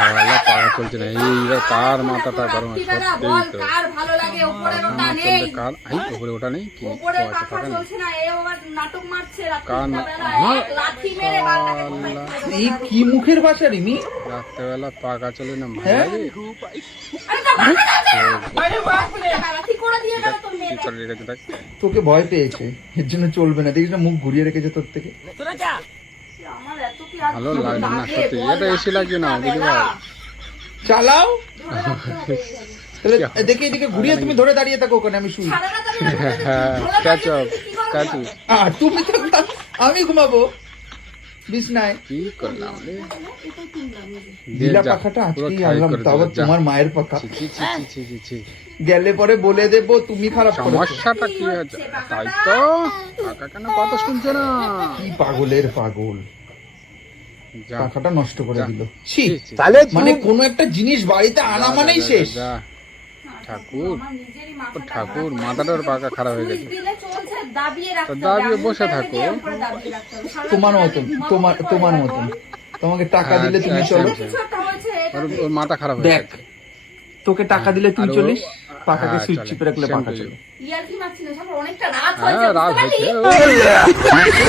পাকা চলছে না, এইবার কার মাথাটা গরম হয় সত্যিই তো। কার ভালো লাগে উপরের ওটা আমার নেই, চলছে কার, এই উপরে ওটা নেই কি উপরের আছে পাখা টাকা নেই চলছে না, এ আবার নাটক মারছে কার না রাত্রিবেলা এক লাথি মেরে বালটাকে কোথায় ফেলে এই কি মুখের ভাষা রিমি? রাত্রেবেলা পাকা চলে না ভালো হ্যাঁ? লাগে। আরে তা বাচ্চা আছে আরে বাপ রে লাথি করে দিয়ে গেল তোর কি মেয়ে করে রেখেছে দেখ, তোকে ভয় পেয়েছে, এর জন্য চলবে না। দেখিস না মুখ ঘুরিয়ে রেখেছে তোর থেকে। আমার এত কি আর ভালো লাগে না সত্যি, এটা এসি লাগছে না বুঝতে পার। চালাও তাহলে, দেখে এদিকে ঘুরিয়ে তুমি ধরে দাঁড়িয়ে থাকো ওখানে, আমি শুই। হ্যাঁ ক্যাচ আপ ক্যাচ তুমি থাকবা, আমি ঘুমাবো বিছনায়। কি করলাম রে, নীলা যা, পাখাটা পুরো আজকেই ঠাই আনলাম, করে তাও দিল, যা। তোমার মায়ের পাখা। ছি, ছি, ছি, ছি, ছি, ছি, ছি। গেলে পরে বলে দেবো তুমি খারাপ করেছো। সমস্যাটা কি হয়েছে তাই তো, কাকা কেন কথা শুনছে না, কি পাগলের পাগল, যা পাখাটা নষ্ট করে যা। দিল। ছি, ছি, ছি। মানে কোনো একটা জিনিস বাড়িতে আনা মানেই শেষ। যা, ঠাকুর ও ঠাকুর মাথাটার পাকা খারাপ হয়ে গেছে, দিলে চলছে দাবিয়ে রাখতে হবে, দাবিয়ে আমি বসে টাইমে থাকো। দিয়ে উপরে দাবিয়ে রাখতে হবে। সারা তোমার রাত মতন, ঘুমাবো তোমার কি করে তোমার এখন? মতন। তোমাকে টাকা দিলে তুমি আচ্ছা, চলো। আচ্ছা। কিছু একটা হয়েছে, এটা ওর মাথা খারাপ হয়ে দেখ, গেছে। তোকে টাকা দিলে তুই আর ও- চলিস, পাখাকে হ্যাঁ, সুইচ চলে। চিপে রাখলে Same পাখা to you. চলে। ইয়ার্কি মারছি না, সব অনেকটা রাত হয়েছে, হ্যাঁ রাত বুঝতে পারলি? হয়েছে